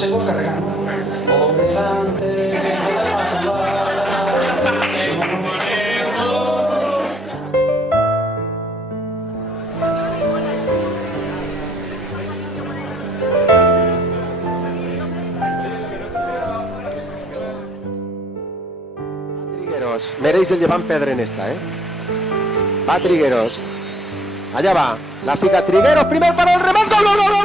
seco cargando. Trigueros, veréis el llevan pedre en esta, ¿eh? Va Trigueros. Allá va. La fica Trigueros, primer para el remate. ¡Gol, gol, gol!